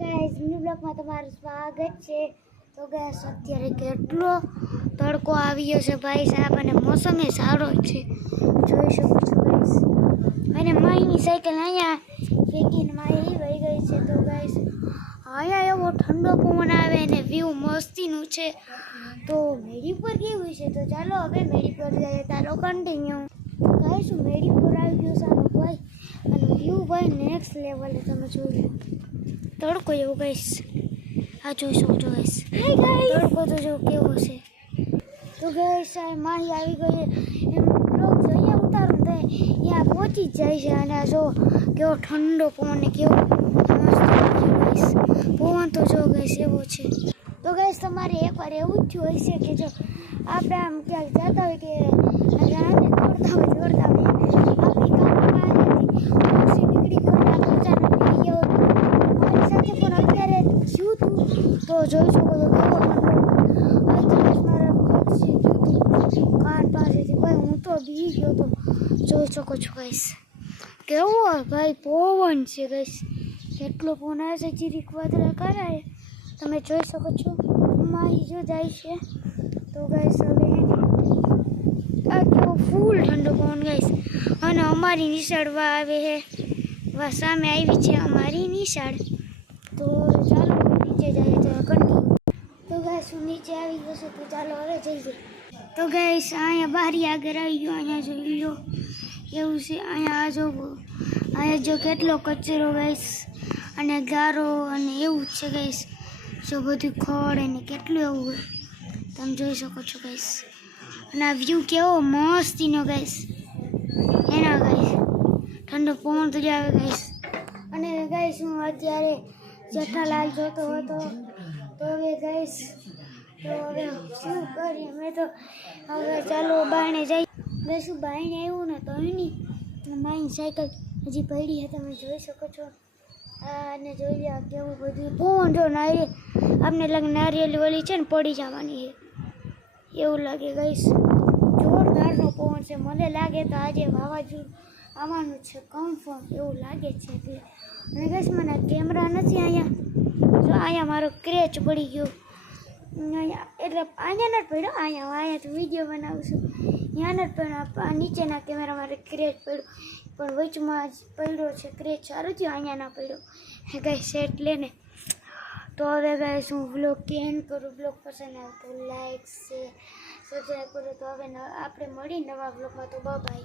Guys new બ્લોગમાં તમારું સ્વાગત છે। તો ગાઈસ અત્યારે કેટલો તડકો આવ્યો છે ભાઈ સાહેબ, અને મોસમ એ સારો છે, જોઈ શકો છો ગાઈસ। અને માઈની સાયકલ અહીંયા ફેંકીને માઈ વહી ગઈ છે। તો ગાઈસ અહીંયા એવો ઠંડો પવન આવે અને વ્યૂ મસ્તીનું છે। તો મેડી પર કેવું છે, તો ચાલો હવે મેડી પર જઈએ, ચાલો કન્ટિન્યુ। ગાઈસ હું મેડી પર આવી ગયો સારો ભાઈ, અને વ્યૂ ભાઈ નેક્સ્ટ લેવલે તમે જોઈ લો। તડકો એવો ગાઈસ, આ જોઈ શકો છો ગાઈસ, તડકો તો જો કેવો છે। તો ગાઈસ આ માહી આવી ગઈ, એમ બ્લોગ અહીંયા ઉતારું તો અહીંયા પહોંચી જ જાય છે। અને આ જો કેવો ઠંડો પવન ને કેવો મસ્ત ગાઈસ પવન તો જો ગાઈસ એવો છે। તો ગાઈસ તમારે એકવાર એવું જ થયું હશે કે જો આપણે આમ ક્યાંક જતા હોય કે રાને દોડતા હોય આપણી કામમાં નીકળી ગયો સાથે પણ અત્યારે થયું હતું, તો જોઈ શકો છો કેવો કાર પાસેથી ભાઈ હું તો બી ગયો તો, જોઈ શકો છો ગાઈસ કેવો ભાઈ પવન છે ગાઈસ, કેટલો પવન આવે છે, જીરીક વાદળા કરાય તમે જોઈ શકો છો। માહી જો જાય છે, તો ગાઈસ હવે આ કેવો ફૂલ ઠંડો પવન ગાઈસ, અને અમારી નિશાળવા આવે છે, સામે આવી છે અમારી નિશાળ। તો ચાલો નીચે જઈએ તો કન્ટિન્યુ। તો ગાઈસ હું નીચે આવી ગયો છું, તો ચાલો હવે જઈએ। તો ગાઈસ અહીંયા બારી આગળ આવી ગયો, અહીંયા જોઈ લો એવું છે। અહીંયા અહીંયા જો કેટલો કચરો ગાઈસ, અને ગારો અને એવું જ છે ગાઈસ, જો બધું ખડ અને કેટલું એવું હોય તમે જોઈ શકો છો ગાઈસ। અને આ વ્યૂ કેવો મસ્તીનો ગાઈસ, એના ગાઈસ ઠંડો પવન તો જ આવે ગાઈસ। અને ગાઈસ હું અત્યારે જેઠાલાલ જોતો હતો, તો હવે ગાઈસ તો હવે શું કરીએ, મેં તો હવે ચાલો બાયણે જઈ ગઈશું। બાયણે આવ્યું ને તો એની મારી સાયકલ હજી પડી છે, તમે જોઈ શકો છો। અને જોઈ લે કેવું બધું પવન જો આપણે લાગે નારિયેલી ઓલી છે ને પડી જવાની છે એવું લાગે ગાઈસ, જોરદારનો પવન છે। મને લાગે તો આજે વાવાઝોડું આવવાનું છે કન્ફર્મ એવું લાગે છે એટલે। અને ગાઈસ મને કેમેરા નથી અહીંયા, જો અહીંયા મારો ક્રેચ પડી ગયો અહીંયા, એટલે અહીંયા નથી પડ્યો, અહીંયા તો વિડીયો બનાવું છું ત્યાં નથી પડ્યો, નીચેના કેમેરા મારે ક્રેચ પડ્યો, પણ વચમાં જ પડ્યો છે ક્રેચ, સારું થયું અહીંયા ના પડ્યો હે ગાઈસ એટલે ને। તો હવે ગાઈસ હું બ્લોગ એન્ડ કરું, બ્લોગ પસંદ આવે તો લાઈક શેર સબસ્ક્રાઈબ કરો। તો હવે આપણે મળી નવા બ્લોગમાં, તો બાય।